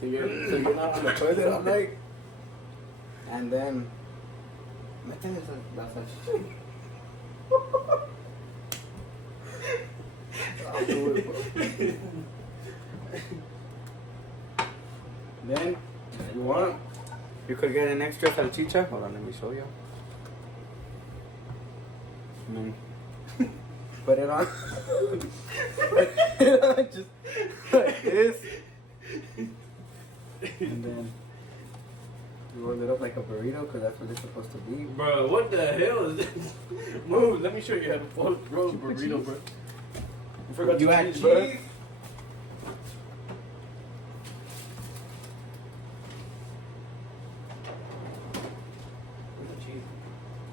So you're not on the toilet all night? And then... I'll do it. Then, if you want, you could get an extra salchicha. Hold on, let me show you. Put it on. Put it on just like this. And then you roll it up like a burrito because that's what it's supposed to be. Bro, what the hell is this? Move, let me show you how to roll a burrito, bro. You forgot You to add cheese, cheese? bro.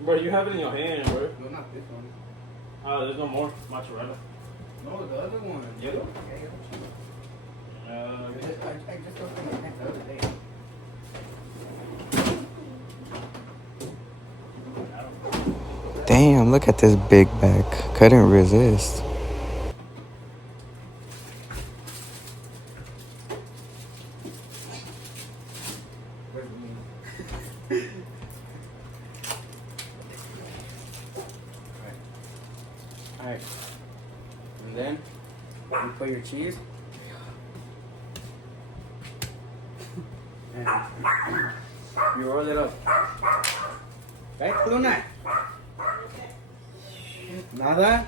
Bro, you have it in your hand, bro. No, not this one. Oh, there's no more mozzarella. No, the other one. Yellow? Yeah, yellow cheese. Uh, I just got from my hand the other day. Damn, look at this big back. Couldn't resist. Alright. And then you put your cheese. And you roll it up. Right, Luna? Nada?